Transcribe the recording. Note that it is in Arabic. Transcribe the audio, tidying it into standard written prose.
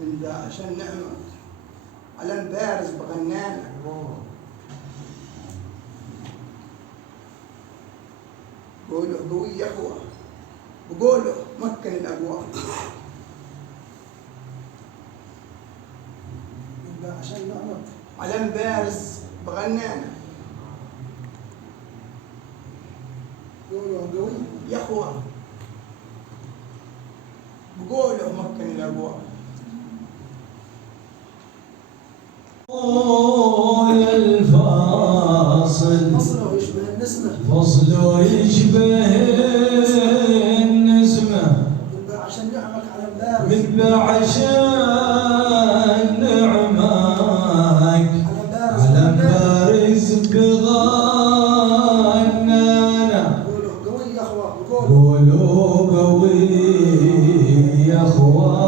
من ذا عشان نعمك على بارز بغنانا. قولوا قوي يا اخوه، وقولوا مكن الاقوى. من ذا عشان نعمك على بارز بغنانا. قولوا قوي يا اخوه، بقولوا مكن الاقوى. قول الفاصل فصله يشبه النسمة، فصله يشبه النسمة. من عشان نعمك على بارز، من عشان نعمك على بارز بغنانا. قولوا قوي يا اخوه، قولوا قوي يا اخوة.